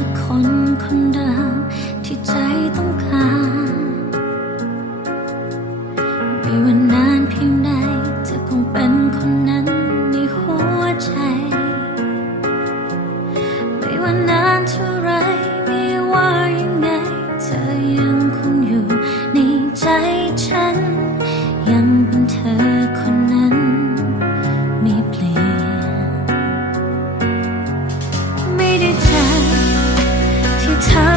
คือคนคนเดิม 참